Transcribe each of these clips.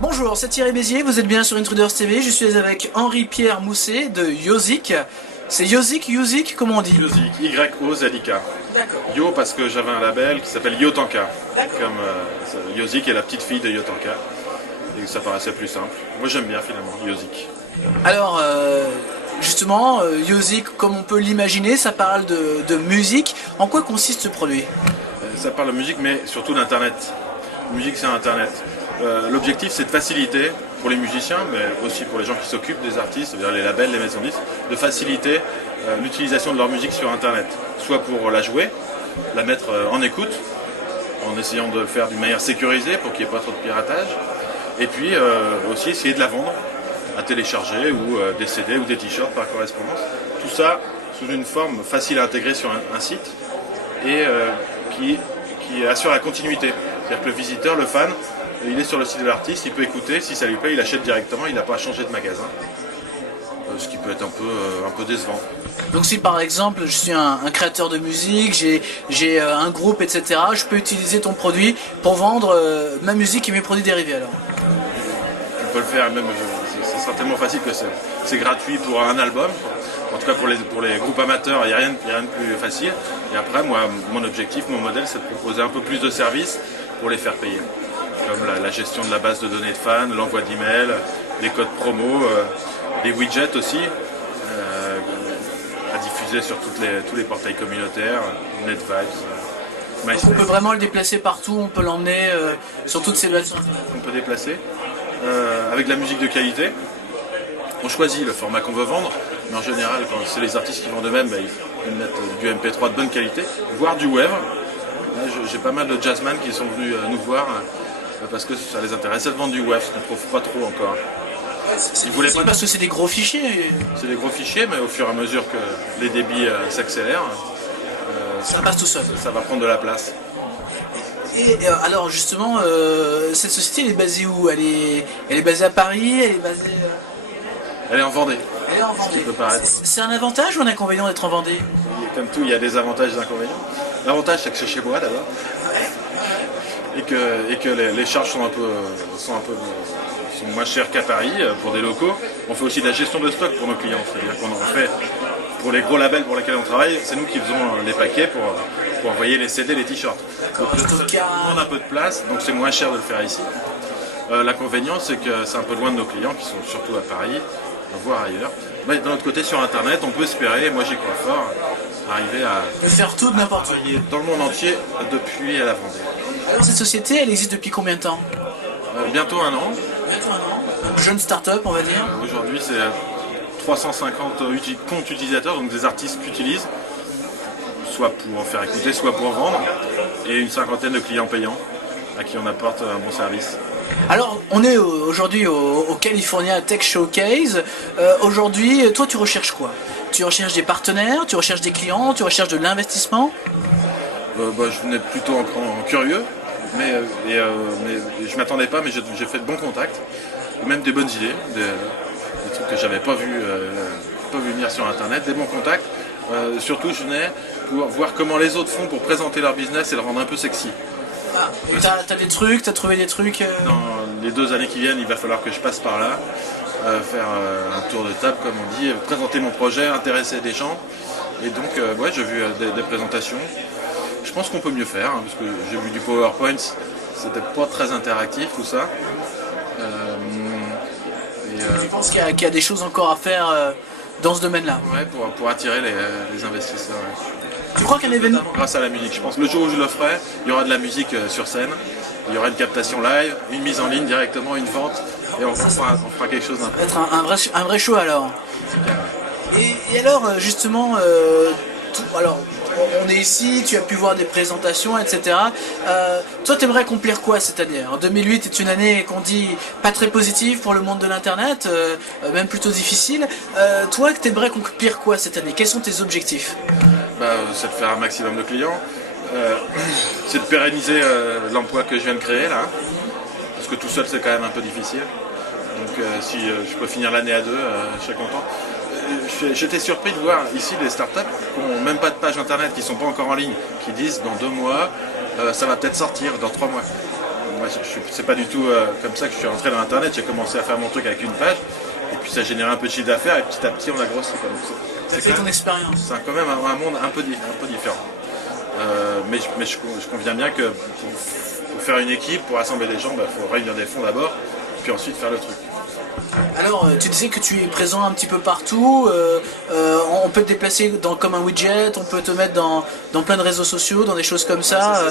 Bonjour, c'est Thierry Bézier, vous êtes bien sur Intruders TV, je suis avec Henri-Pierre Mousset de Yozik. C'est Yozik, comment on dit? Yozik, Y-O-Z-I-K. D'accord. Yo parce que j'avais un label qui s'appelle Yotanka. Comme Yozik est la petite fille de Yotanka. Et ça paraissait plus simple. Moi j'aime bien finalement Yozik. Alors, justement, Yozik, comme on peut l'imaginer, ça parle de musique. En quoi consiste ce produit? Ça parle de musique mais surtout d'internet. Musique c'est internet. L'objectif c'est de faciliter pour les musiciens mais aussi pour les gens qui s'occupent des artistes, c'est-à-dire les labels, les maisons de disques, de faciliter l'utilisation de leur musique sur internet. Soit pour la jouer, la mettre en écoute, en essayant de le faire d'une manière sécurisée pour qu'il n'y ait pas trop de piratage. Et puis aussi essayer de la vendre à télécharger ou des CD ou des t-shirts par correspondance. Tout ça sous une forme facile à intégrer sur un site et qui assure la continuité. C'est-à-dire que le visiteur, le fan, il est sur le site de l'artiste, il peut écouter, si ça lui plaît, il achète directement, il n'a pas à changer de magasin. Ce qui peut être un peu décevant. Donc si par exemple je suis un créateur de musique, j'ai un groupe, etc., je peux utiliser ton produit pour vendre ma musique et mes produits dérivés alors? Tu peux le faire, même ce sera tellement facile que c'est gratuit pour un album. En tout cas pour les groupes amateurs, il n'y a rien de plus facile. Et après, moi, mon objectif, mon modèle, c'est de proposer un peu plus de services pour les faire payer. Comme la gestion de la base de données de fans, l'envoi d'emails, des codes promo, des widgets aussi, à diffuser sur tous les portails communautaires, NetVibes, MySpace. On peut vraiment le déplacer partout, on peut l'emmener sur toutes ces plateformes. On peut déplacer avec de la musique de qualité. On choisit le format qu'on veut vendre, mais en général, quand c'est les artistes qui vendent eux-mêmes, ils mettent du MP3 de bonne qualité, voire du web. J'ai pas mal de jazzman qui sont venus nous voir parce que ça les intéressait de vendre du web, ce qu'on trouve pas trop encore. C'est parce que c'est des gros fichiers. C'est des gros fichiers, mais au fur et à mesure que les débits s'accélèrent, ça passe tout seul. Ça va prendre de la place. Et alors justement, cette société elle est basée où? Elle est basée à Paris, elle est basée... Elle est en Vendée. Elle est en Vendée. C'est un avantage ou un inconvénient d'être en Vendée? Comme tout, il y a des avantages et des inconvénients. L'avantage c'est que c'est chez moi d'abord. Et que les charges sont moins chères qu'à Paris pour des locaux. On fait aussi de la gestion de stock pour nos clients. C'est-à-dire qu'on en fait pour les gros labels pour lesquels on travaille, c'est nous qui faisons les paquets pour envoyer les CD, les t-shirts. Donc ça demande un peu de place, donc c'est moins cher de le faire ici. L'inconvénient c'est que c'est un peu loin de nos clients qui sont surtout à Paris, voire ailleurs. Mais d'un autre côté sur internet on peut espérer, moi j'y crois fort, arriver à faire tout de n'importe où. Dans le monde entier depuis à la Vendée. Alors cette société elle existe depuis combien de temps? Bientôt un an. Bientôt un an. Jeune start-up on va dire. Aujourd'hui c'est 350 comptes utilisateurs, donc des artistes qui utilisent, soit pour en faire écouter, soit pour vendre, et une cinquantaine de clients payants à qui on apporte un bon service. Alors, on est aujourd'hui au California Tech Showcase. Aujourd'hui, toi, tu recherches quoi? Tu recherches des partenaires, tu recherches des clients, tu recherches de l'investissement? Je venais plutôt en curieux, mais je m'attendais pas, mais j'ai fait de bons contacts, même des bonnes idées, des trucs que j'avais pas vu venir sur internet, des bons contacts. Surtout, je venais pour voir comment les autres font pour présenter leur business et le rendre un peu sexy. Ah, t'as des trucs, t'as trouvé des trucs Dans les 2 années qui viennent, il va falloir que je passe par là, faire un tour de table comme on dit, présenter mon projet, intéresser des gens. Et donc, ouais, j'ai vu des présentations. Je pense qu'on peut mieux faire, hein, parce que j'ai vu du PowerPoint, c'était pas très interactif tout ça. Je pense qu'il y a des choses encore à faire dans ce domaine-là. Ouais, pour attirer les investisseurs. Ouais. Tu crois qu'un événement... Grâce à la musique, je pense. Le jour où je le ferai, il y aura de la musique sur scène, il y aura une captation live, une mise en ligne directement, une vente, et on fera quelque chose d'un peu. Ça va être un vrai show alors. Et alors, justement, alors, on est ici, tu as pu voir des présentations, etc. Toi, tu aimerais accomplir quoi cette année? En 2008 est une année qu'on dit pas très positive pour le monde de l'internet, même plutôt difficile. Toi, tu aimerais accomplir quoi cette année? Quels sont tes objectifs? C'est de faire un maximum de clients, c'est de pérenniser l'emploi que je viens de créer là, parce que tout seul c'est quand même un peu difficile. Donc si je peux finir l'année à 2, je serais content. j'étais surpris de voir ici des startups qui n'ont même pas de page internet, qui ne sont pas encore en ligne, qui disent dans 2 mois, ça va peut-être sortir, dans 3 mois. Moi, c'est pas du tout comme ça que je suis rentré dans internet, j'ai commencé à faire mon truc avec une page, et puis ça générait un peu de chiffre d'affaires, et petit à petit on a grossi. Ça fait ton expérience. C'est quand même un monde un peu différent. Mais je conviens bien que pour faire une équipe, pour rassembler des gens, il faut réunir des fonds d'abord, puis ensuite faire le truc. Alors, tu disais que tu es présent un petit peu partout, on peut te déplacer comme un widget, on peut te mettre dans plein de réseaux sociaux, dans des choses comme ça.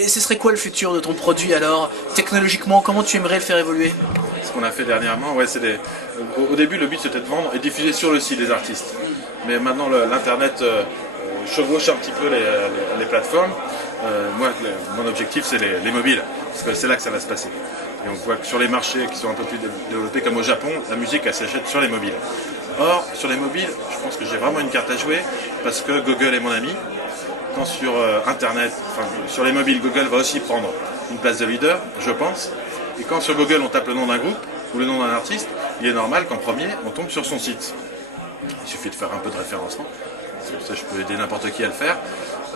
Et ce serait quoi le futur de ton produit alors, technologiquement, comment tu aimerais le faire évoluer? Ce qu'on a fait dernièrement, ouais, au début le but c'était de vendre et diffuser sur le site des artistes. Mais maintenant l'internet chevauche un petit peu les plateformes. Moi, mon objectif c'est les mobiles, parce que c'est là que ça va se passer. Et on voit que sur les marchés qui sont un peu plus développés, comme au Japon, la musique elle s'achète sur les mobiles. Or, sur les mobiles, je pense que j'ai vraiment une carte à jouer, parce que Google est mon ami. Quand sur Internet, enfin sur les mobiles, Google va aussi prendre une place de leader, je pense. Et quand sur Google on tape le nom d'un groupe ou le nom d'un artiste, il est normal qu'en premier on tombe sur son site. Il suffit de faire un peu de référencement, ça je peux aider n'importe qui à le faire,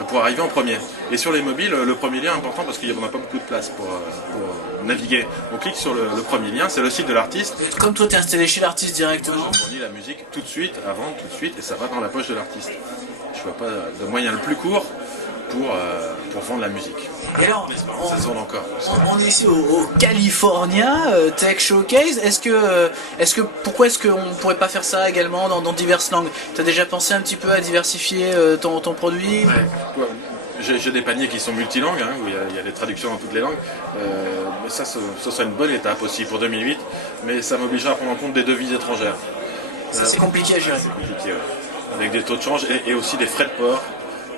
pour arriver en premier. Et sur les mobiles, le premier lien est important parce qu'il n'y a pas beaucoup de place pour naviguer. On clique sur le premier lien, c'est le site de l'artiste. Comme toi tu es installé chez l'artiste directement. On fournit la musique tout de suite, avant, tout de suite, et ça va dans la poche de l'artiste. Je vois pas de moyen le plus court pour vendre la musique. Et alors, ça se vend encore. On est ici au California Tech Showcase. Pourquoi est-ce qu'on ne pourrait pas faire ça également dans diverses langues? Tu as déjà pensé un petit peu à diversifier ton produit? Ouais. J'ai des paniers qui sont multilangues, hein, où il y a des traductions dans toutes les langues. Mais ça serait une bonne étape aussi pour 2008, mais ça m'obligera à prendre en compte des devises étrangères. Ça c'est compliqué à gérer. C'est compliqué, ouais. Avec des taux de change et aussi des frais de port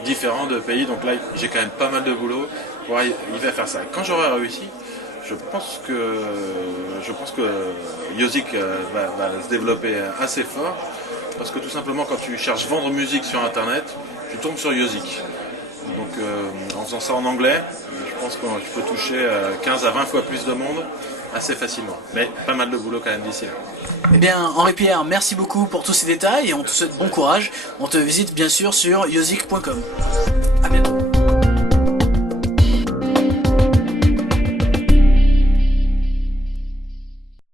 différents de pays. Donc là, j'ai quand même pas mal de boulot pour arriver à faire ça. Quand j'aurai réussi, je pense que Yozik va se développer assez fort, parce que tout simplement quand tu cherches vendre musique sur internet, tu tombes sur Yozik. Donc en faisant ça en anglais, je pense que tu peux toucher 15 à 20 fois plus de monde assez facilement. Mais pas mal de boulot quand même d'ici là. Eh bien, Henri-Pierre, merci beaucoup pour tous ces détails et on te souhaite bon courage. On te visite bien sûr sur yozik.com.